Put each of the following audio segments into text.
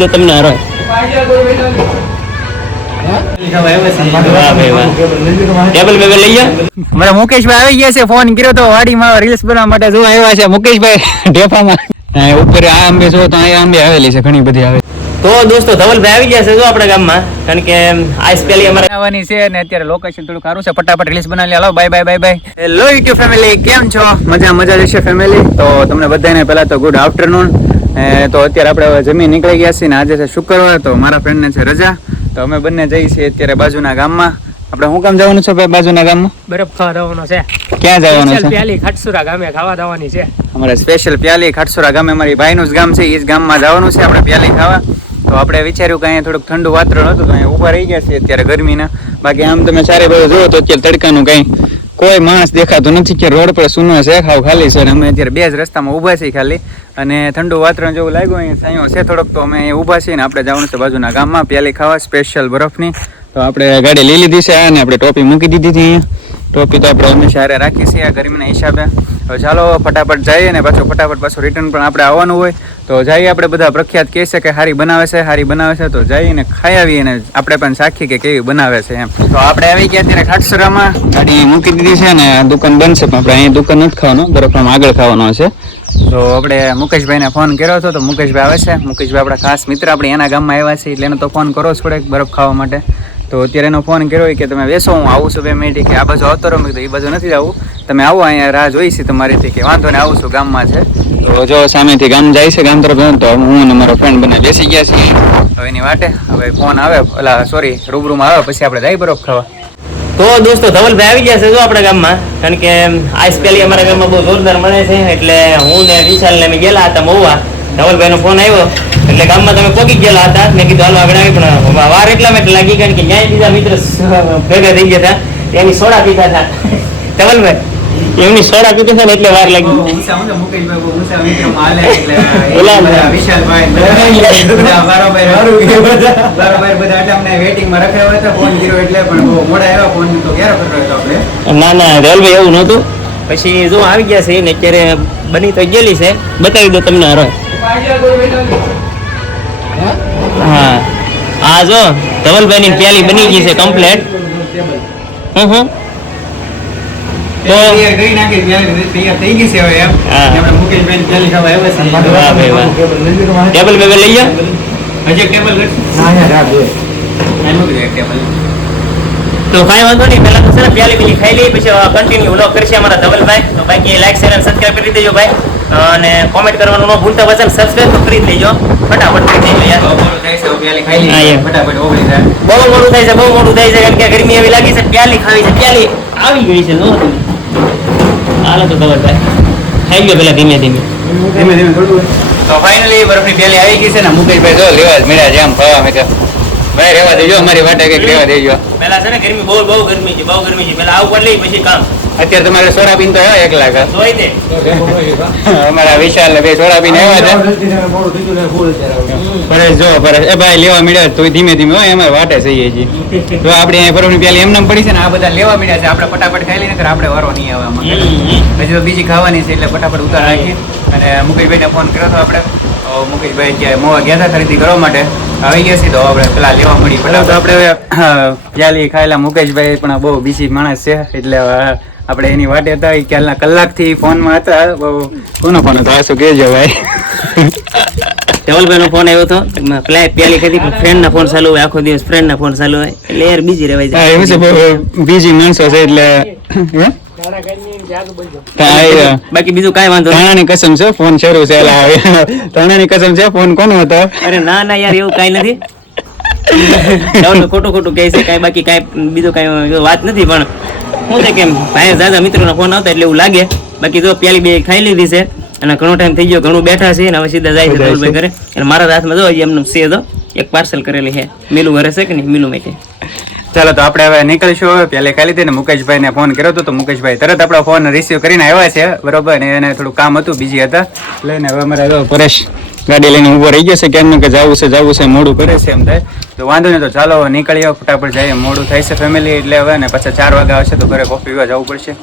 તો તમને હરો. જા. અમારા મુકેશભાઈ આવી ગયા છે ફોન કર્યો તો વાડીમાં રીલ્સ બનાવવા માટે જો આવ્યા છે. મુકેશભાઈ ઢેફામાં. ઉપર આ આંબે જો તો અહીંયા આંબે આવેલી છે ઘણી બધી આવે. તો દોસ્તો ધવલભાઈ આવી ગયા છે જો આપણા ગામમાં. કારણ કે આઈસ પેલી અમારે આવવાની છે અત્યારે લોકેશન થોડું સારું છે. ફટાફટ રિલીઝ બનાવી લો. Bye bye bye bye hello YouTube family કેમ છો? મજા મજા જશે ફેમિલી તો તમને બધાને પહેલા તો ગુડ આફ્ટરનૂન તો અત્યારે આપણે હવે જમીન નીકળી ગયા છીએ ને આજે છે શુક્રવાર તો મારા ફ્રેન્ડને છે રજા. તો અમે બંને જઈએ છીએ અત્યારે બાજુના ગામમાં. આપણે શું કામ જવાનું છે ભાઈ બાજુના ગામમાં? બરફ ખાવા દેવાનો છે. ક્યાં જવાનું છે? પ્યાલી ખાટસુરા ગામે ખાવા જવાની છે. અમારે સ્પેશિયલ પ્યાલી ખાટસુરા ગામે મારી ભાઈનું જ ગામ છે એ જ ગામમાં જવાનું છે આપણે પ્યાલી ખાવા. તો આપણે વિચાર્યું કે અહીંયા થોડુંક ઠંડુ વાતાવરણ હતું તો અહીંયા ઊભા રહી ગયા છીએ અત્યારે ગરમીના. બાકી આમ તમે ચારે બધું જુઓ તો અત્યારે તડકાનું કંઈ કોઈ માણસ દેખાતું નથી કે રોડ પર સૂનો છે, ખાવ ખાલી છે અમે અત્યારે બે જ રસ્તામાં ઊભા છીએ ખાલી. અને ઠંડુ વાતાવરણ જેવું લાગ્યું અહીંયા સાંયો છે થોડોક તો અમે ઊભા છીએ ને આપણે જવાનું છે બાજુના ગામમાં, પ્યાલી ખાવા સ્પેશિયલ બરફની. તો આપણે ગાડી લઈ લીધી છે અને આપણે ટોપી મૂકી દીધી હતી અહીંયા. ટોપી તો આપણે હંમેશા હારે રાખી છીએ આ ગરમીના હિસાબે. હવે ચાલો ફટાફટ જઈએ ને પાછું ફટાફટ પાછું રિટર્ન પણ આપણે આવવાનું હોય. તો જઈએ આપણે બધા પ્રખ્યાત કહે છે કે હારી બનાવે છે, હારી બનાવે છે. તો જઈને ખાઈ આવીએ ને આપણે પણ સાખી કે કેવી બનાવે છે એમ. તો આપણે આવી ગયા અત્યારે ખાટસરામાં. ગાડી મૂકી દીધી છે ને દુકાન બંધ છે પણ આપણે અહીં દુકાન નથી ખાવાનું બરફમાં આગળ ખાવાનો છે તો આપણે મુકેશભાઈને ફોન કર્યો હતો તો મુકેશભાઈ આવે છે. મુકેશભાઈ આપણા ખાસ મિત્ર, આપણે એના ગામમાં આવ્યા છે એટલે એને તો ફોન કરો જ પડે બરફ ખાવા માટે. તો અત્યારે એનો ફોન કર્યો કે તમે બેસો હું આવું છું બે મિનિટ કે આ બાજુ આવતો રહો. મેં કીધું એ બાજુ નથી જવું. તમે આવો અહીંયા રાહ જોઈ છે તમારી કે વાંધો ને આવું છું ગામમાં છે. તો જો સામેથી ગામ જાય છે ગામ તરફ તો હું અને મારો ફ્રેન્ડ બંને બેસી ગયા છીએ. હવે એની વાટે હવે ફોન આવે ઓલા સોરી રૂબરૂમાં આવે પછી આપણે જાય બરોબર ખાવા. તો દોસ્તો ધવલભાઈ આવી ગયા છે જો આપણા ગામમાં. કારણ કે આઈસ પેલી અમારા ગામમાં બહુ જોરદાર મળે છે એટલે હું ને વિશાલ ને અમે ગયેલા હતા મહુવા. ધવલભાઈ નો ફોન આવ્યો. એટલે ગામમાં તમે પોકી ગયેલા હતા મેં કીધું હાલો આગળ આવી. પણ વાર એટલા માટે લાગી કારણ કે ન્યાય બીજા મિત્ર ભેગા થઈ ગયા હતા. એની સોડા પીતા હતા. ધવલભાઈ એમની સોડા પીતા હતા ને એટલે વાર લાગી ના ના ધવલભાઈ એવું નહોતું. પછી જો આવી ગયા છે ને અત્યારે બની તો ગયેલી છે. બતાવી દો તમને હરો. હા આ જો ધવલભાઈ ની પ્યાલી બની ગઈ છે કમ્પ્લેટ હમ હમ તો હા. વાહ ભાઈ વાહ ટેબલ બેબલ લઈ જાઓ તો કાંઈ વાંધો નહીં પહેલા તો છે ને પ્યાલી બીજી ખાઈ લઈએ પછી કન્ટિન્યુ વ્લોગ કરશે અમારા ધવલભાઈ તો બાકી લાઈક શેર અને સબસ્ક્રાઇબ કરી દેજો ભાઈ અને કોમેન્ટ કરવાનું ન ભૂલતા વચન સબસ્ક્રાઇબ તો કરી લેજો. દેજો ફટાફટ કરી દેજો યાર. બહુ મોડું થાય છે બહુ મોડું થાય છે કારણ કે ગરમી એવી લાગી છે પ્યાલી ખાવી છે પ્યાલી. આવી ગઈ છે જો હાલો તો થાય ખાઈ ગયો પેલા ધીમે ધીમે. ધીમે ધીમે તો ફાઇનલી બરફની પ્યાલી આવી ગઈ છે ને મુકેશભાઈ જો લેવા જ મળ્યા છે આમ ખાવા મેં ભાઈ રેવા દેજો અમારી વાટે કંઈક રેવા દેજો. પેલા છે ને ગરમી બહુ બહુ ગરમી છે બહુ ગરમી છે. પેલા આવું કરી લઈ પછી કામ. અત્યારે તમારે સોડા પીન તો આવ્યા એક લાખ અમારા વિશાલ ને બે સોડા પીને આવ્યા છે. પરેશ જો પરેશ. એ ભાઈ લેવા મળ્યા તો ધીમે ધીમે હોય અમારે વાટે સહી જી તો આપણે અહીંયા બરફની પ્યાલી એમને પડી છે ને આ બધા લેવા મળ્યા છે. આપણે ફટાફટ ખાઈ લઈને આપણે વારો નહીં આવે આમાં. હજી તો બીજી ખાવાની છે એટલે ફટાફટ ઉતાર રાખી અને મુકેશભાઈને ફોન કર્યો હતો આપણે. મુકેશભાઈ મોવા ગયા હતા ખરીદી કરવા માટે. આવી ગયા છે તો આપણે પેલા લેવા મળી ફટાફટ આપણે હવે પ્યાલી ખાયેલા મુકેશભાઈ પણ બહુ બીજી માણસ છે એટલે આપણે એની વાટે હતા એ ક્યારના કલાકથી ફોનમાં હતા બહુ કોનો ફોન હતો? આ શું કહેજો ભાઈ. ધવલભાઈ નો ફોન આવ્યો હતો પેલા પેલી કદી ફ્રેન્ડ ના ફોન ચાલુ હોય આખો દિવસ ફ્રેન્ડ ના ફોન ચાલુ હોય એટલે યાર બીજી રહેવાય જાય. એવું છે બીજી માણસો છે એટલે બાકી બીજું કઈ વાંધો નહીં. કસમ છે ફોન શરૂ છે એલા કસમ છે ફોન કોનો હતો? અરે ના ના યાર એવું કઈ નથી. ખોટું ખોટું કહે છે કાંઈ બાકી કાંઈ બીજું કઈ વાત નથી પણ શું છે કેમ ભાઈ દાદા મિત્રોનો ફોન આવતા એટલે એવું લાગે. બાકી જો પ્યાલી બે ખાઈ લીધી છે અને ઘણો ટાઈમ થઈ ગયો ઘણું બેઠા છે અને હવે સીધા જાય છે ધવલભાઈ ઘરે. અને મારા હાથમાં જો એમને છે તો એક પાર્સલ કરેલી છે. મીલું ઘરે છે કે નહીં? મીલું માટે ચાલો તો આપણે હવે નીકળીશું હવે. પહેલે ખાલી હતી ને મુકેશભાઈને ફોન કર્યો હતો તો મુકેશભાઈ તરત આપણો ફોન રિસીવ કરીને આવ્યા છે. બરોબર ને એને થોડું કામ હતું બીજી હતા. એટલે હવે અમારે પરેશ ગાડી લઈને ઊભો રહી ગયો છે. કેમ કે જવું છે જવું છે મોડું કરે છે એમ થાય. તો વાંધો નહીં, તો ચાલો નીકળીએ ફટાફટ જઈએ. મોડું થાય છે ફેમિલી એટલે હવે ને પછી ચાર વાગે આવશે તો ઘરે કોફી પીવા જવું પડશે.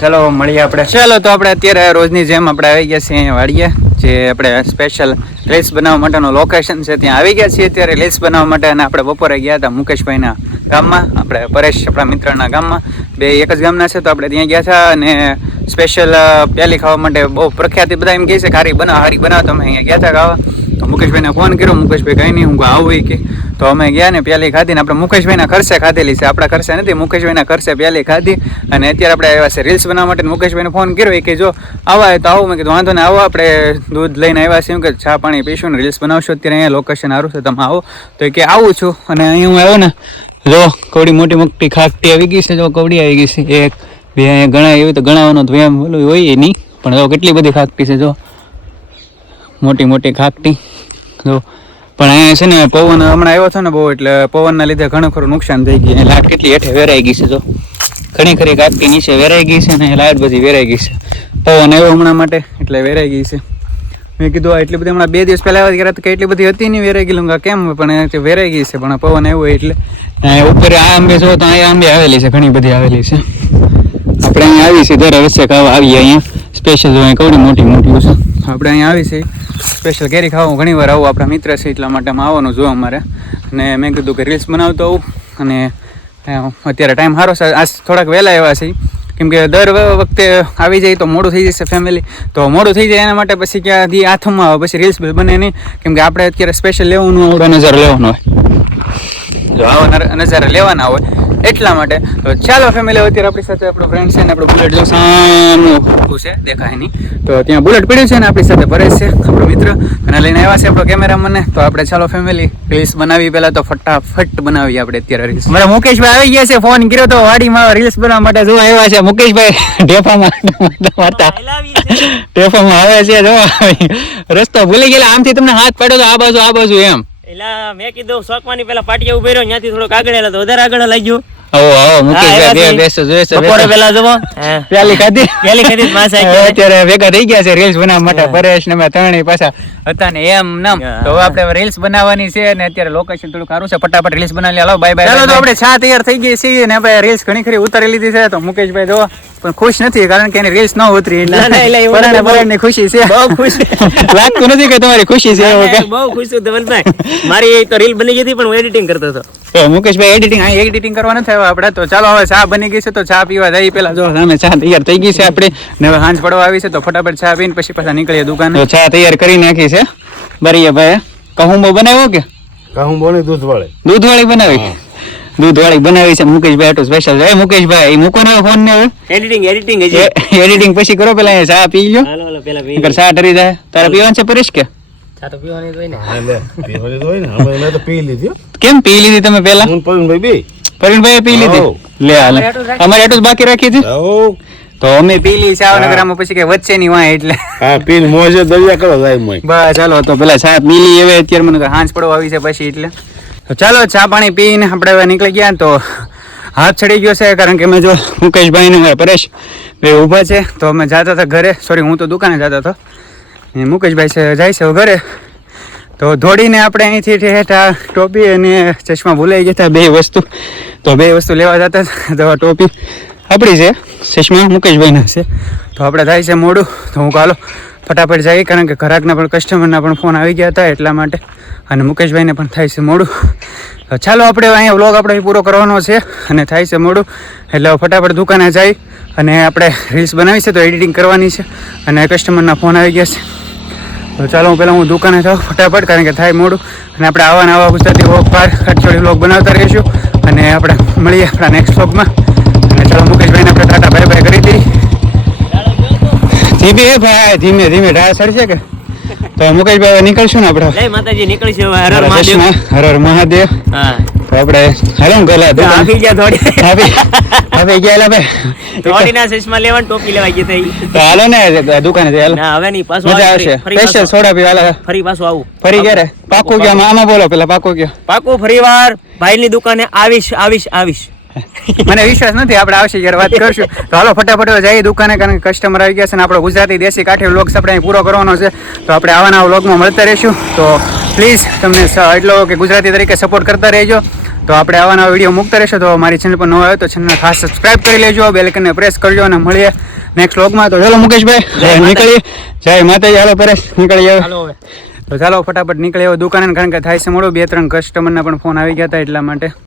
ચાલો, મળીએ આપણે. ચાલો, તો આપણે અત્યારે રોજની જેમ આપણે આવી ગયા છીએ અહીંયા વાડીએ, જે આપણે સ્પેશિયલ લેસ બનાવવા માટેનું લોકેશન છે. ત્યાં આવી ગયા છીએ અત્યારે લેસ બનાવવા માટે, અને આપણે બપોરે ગયા હતા મુકેશભાઈના ગામમાં, આપણે પરેશ આપણા મિત્રના ગામમાં. બે એક જ ગામના છે, તો આપણે ત્યાં ગયા હતા, અને સ્પેશિયલ પ્યાલી ખાવા માટે બહુ પ્રખ્યાતિ બધા એમ કહે છે હારી બનાવ હારી બનાવ તમે અહીંયા ગયા હતા ખાવા. તો મુકેશભાઈને ફોન કર્યો, મુકેશભાઈ કંઈ નહીં, હું આવું હોય કે. તો અમે ગયા ને પહેલી ખાધી ને આપણે મુકેશભાઈના ખર્ચે ખાધેલી છે. આપણા ખર્ચે નથી, મુકેશભાઈના ખર્ચે પહેલી ખાધી. અને અત્યારે આપણે આવ્યા છે રીલ્સ બનાવવા માટે મુકેશભાઈને ફોન કર્યો, ઈ કે જો, આવા તો આવું. મેં કીધું, વાંધો ને આવો આપણે દૂધ લઈને આવ્યા છીએ. કે ચા પાણી પીશું ને રીલ્સ બનાવશો અત્યારે, અહીંયા લોકેશન સારું છે, તમે આવો. તો કે, આવું છું. અને અહીં હું આવ્યો ને, જો, કવડી મોટી મોટી ખાકટી આવી ગઈ છે, જો, કવડી આવી ગઈ છે. એક, બે અહીંયા ઘણા એવી તો ગણાવવાનો એમ ઓલું હોય નહીં, પણ જો કેટલી બધી ખાકટી છે, જો. મોટી મોટી ખાકટી. જો, પણ અહીંયા છે ને પવન હમણાં આવ્યો છે ને બહુ, એટલે પવનના લીધે ઘણું ખરું નુકસાન થઈ ગયું. લાઇટ કેટલી હેઠે વેરાઈ ગઈ છે, જો. ઘણી ખરી કાપતી નીચે વેરાઈ ગઈ છે ને લાઇટ બધી વેરાઈ ગઈ છે. પવન આવ્યો હમણાં માટે, એટલે વેરાઈ ગઈ છે. મેં કીધું એટલી બધી હમણાં બે દિવસ પહેલાં આવ્યા ત્યારે તો કંઈ એટલી બધી હતી નહીં વેરાઈ ગયેલું કેમ પણ વેરાઈ ગઈ છે, પણ પવન આવ્યો એટલે. અહીંયા ઉપર આ આંબે જો, તો અહીંયા આંબે આવેલી છે, ઘણી બધી આવેલી છે. આપણે અહીંયા આવી છે દર વચ્ચે ખાવા આવીએ અહીંયા. સ્પેશિયલ કવડી મોટી મોટી છે. આપણે અહીંયા આવી છે સ્પેશિયલ કેરી ખાવું ઘણી વાર આવું, આપણા મિત્ર છે એટલા માટે આમાં આવવાનું જોવા અમારે. અને મેં કીધું કે રીલ્સ બનાવતો આવું. અને અત્યારે ટાઈમ સારો છે. આજ થોડાક વહેલા આવ્યા છે કેમ કે દર વખતે આવી જાય તો મોડું થઈ જશે ફેમિલી તો મોડું થઈ જાય એના માટે પછી ક્યાં દી હાથમાં આવે, પછી રીલ્સ બને નહીં. કેમ કે આપણે અત્યારે સ્પેશિયલ લેવાનું આવડો નજર લેવાનો હોય. જો આવા નજારા લેવાના હોય. એટલા માટે. તો ચાલો ફેમિલી અત્યારે આપણી સાથે આપણો ફ્રેન્ડ છે ને આપણો બુલેટ જો સામું ઊભું છે દેખાય નહીં. તો ત્યાં બુલેટ પડ્યું છે ને આપણી સાથે પરેશ છે આપણો મિત્ર. અને લઈને આવ્યા છે આપણો કેમેરામેન તો આપણે ચાલો ફેમિલી રીલ્સ બનાવી પહેલા તો ફટાફટ બનાવી આપણે અત્યારે રીલ્સ મારા મુકેશભાઈ આવી ગયા છે ફોન કર્યો તો વાડીમાં રીલ્સ બનાવવા માટે જો આવ્યા છે. મુકેશભાઈ ઢેફામાં ઢેફામાં આવે છે. જો રસ્તો ભૂલી ગયેલા. આમથી તમને હાથ પાડ્યો તો આ બાજુ આ બાજુ એમ. એલા મેં કીધું શોખમાં પેલા પાટિયા રહ્યો ત્યાંથી થોડોક આગળ તો વધારે આગળ લાગ્યું આવો આવો મુકેશભાઈ બે બેસો જોઈશે બપોરે પેલા જવો પ્યાલી ખાધી? પ્યાલી ખાધી તો પાછા અત્યારે ભેગા થઈ ગયા છે રીલ્સ બનાવવા માટે. પરેશ ને ત્રણેય પાછા હતા ને એમ નામ. તો હવે આપણે રીલ્સ બનાવવાની છે ને અત્યારે લોકેશન થોડું સારું છે. ફટાફટ રીલ્સ બનાવી લે. હાલો બાય બાય ચાલો તો આપણે છા તૈયાર થઈ ગઈ છે ને આપણે રીલ્સ ઘણી ખરી ઉતારી લીધી છે. તો મુકેશભાઈ જો પણ ખુશ નથી કારણ કે એની રીલ્સ ન ઉતરી. ના, ના, એટલે. પરાણે ખુશી છે. બહુ ખુશી. લાગતું નથી કે તમારી ખુશી છે બહુ ખુશ છું ધવલભાઈ. મારી તો રીલ બની ગઈ હતી પણ હું એડિટિંગ કરતો હતો. તો મુકેશભાઈ એડિટિંગ અહીં એડિટિંગ કરવા નથી આવ્યા આપણે. તો ચાલો હવે ચા બની ગઈ છે તો ચા પીવા જઈએ પેલા જો સામે ચા તૈયાર થઈ ગઈ છે આપણે. ને હવે હાંજ પડવા આવી છે તો ફટાફટ ચા પીને પછી પાછા નીકળીએ દુકાન. તો ચા તૈયાર કરી નાખી છે. બરીએ ભાઈ કહુંબો બનાવ્યો કે? કહુંબો ને દૂધ વાળે દૂધ વાળી બનાવી? દૂધ વાળી બનાવી છે મુકેશભાઈ આટલું સ્પેશિયલ એ મુકેશભાઈ મૂકો ને ફોન ને એડિટિંગ એડિટિંગ એડિટિંગ પછી કરો પેલા ચા પી લો હાલો હાલો પેલા ચા ડરી જાય. તારે પીવાનું છે પરેશ કે? તો પીવાની હોય ને. હા લે પીવાની હોય ને. અમે મેં તો પી લીધી. કેમ પી લીધી તમે પેલા હું ને પવનભાઈ બે. પી લીધી? લે હાલે અમારે એટલું જ બાકી રાખી હતી તો અમે પી લીધી ચા પછી કે વચ્ચે ની વાય એટલે. હા પીને મોજે દરિયા કરો જાય મોય. બસ ચાલો તો પેલા ચા પીલી એવે અત્યારે મને હાંજ પડવા આવી છે પછી એટલે. તો ચાલો ચા પાણી પીને આપણે હવે નીકળી ગયા તો હાથ ચડી ગયો છે કારણ કે મેં જો મુકેશભાઈ ને પરેશ બે ઊભા છે. તો અમે જતા હતા ઘરે. સોરી હું તો દુકાને જતો હતો. મુકેશભાઈ છે, જાય છે ઘરે. તો દોડીને આપણે અહીંથી ઠેઠ ટોપી અને ચશ્મા ભૂલાઈ ગયા હતા બે વસ્તુ. તો બે વસ્તુ લેવા જતા તો ટોપી આપણી છે, ચશ્મા મુકેશભાઈના છે. તો આપણે થાય છે મોડું. તો હું કાલો ફટાફટ જઈએ કારણ કે ઘરાકના પણ કસ્ટમરના પણ ફોન આવી ગયા હતા એટલા માટે. અને મુકેશભાઈને પણ થાય છે મોડું. તો ચાલો આપણે અહીંયા વ્લોગ આપણે પૂરો કરવાનો છે. અને થાય છે મોડું. એટલે ફટાફટ દુકાને જઈ અને આપણે રીલ્સ બનાવી છે તો એડિટિંગ કરવાની છે અને કસ્ટમરના ફોન આવી ગયા છે. તો ચાલો હું પહેલાં હું દુકાને જાઉં ફટાફટ કારણ કે થાય મોડું. અને આપણે આવા ને આવા ગુજરાતી વોક પાર કટછોડી વ્લોગ બનાવતા રહીશું. અને આપણે મળીએ આપણા નેક્સ્ટ વ્લોગમાં અને ચાલો મુકેશભાઈને આપણે ટાટા બાય બાય કરી દીધી. ધીમે ભાઈ ધીમે ધીમે ઢાળ સડશે કે? તો મુકેશભાઈ નીકળશું ને આપણે? માતાજી નીકળીશું હર હર મહાદેવ. હર હર મહાદેવ. હા. આપણે હાલો ને ગલા તો ગયા થોડી હવે હવે ગયા ભાઈ થોડીના ચશ્મા લેવાનું ટોપી લેવા ગઈ થઈ. તો હાલો ને દુકાને જઈએ, હાલો. ના હવે નહીં પાછો મજા આવશે. સ્પેશિયલ સોડા પીવા હાલો. ફરી પાછું આવું. ફરી ક્યારે? પાકો ગયા આમાં બોલો પેલા પાકો ગયો પાકો ફરીવાર. ભાઈની દુકાને આવીશ આવીશ આવીશ. મને વિશ્વાસ નથી આપણે આવશે જ્યારે વાત કરશું. તો હાલો ફટાફટ જઈએ દુકાને કારણ કે કસ્ટમર આવી ગયા છે અને આપણો ગુજરાતી દેશી કાઠી વ્લોગ આપણે અહીં પૂરો કરવાનો છે. તો આપણે આવાના વ્લોગમાં મળતા રહીશું. તો પ્લીઝ તમને એટલો કે ગુજરાતી તરીકે સપોર્ટ કરતા રહેજો. તો આપણે આવાના વીડિયો મૂકતા રહેશે. તો મારી ચેનલ પર ન આવે તો ચેનલને ખાસ સબસ્ક્રાઇબ કરી લેજો. બેલ આઇકનને પ્રેસ કરજો અને મળીએ નેક્સ્ટ વ્લોગમાં તો ચાલો મુકેશભાઈ. નીકળીએ જય માતાજી. હાલો પરેશ નીકળી આવે તો ચાલો ફટાફટ નીકળી આવો દુકાને કારણ કે થાય છે મોડું. બે ત્રણ કસ્ટમરના પણ ફોન આવી ગયા હતા એટલા માટે.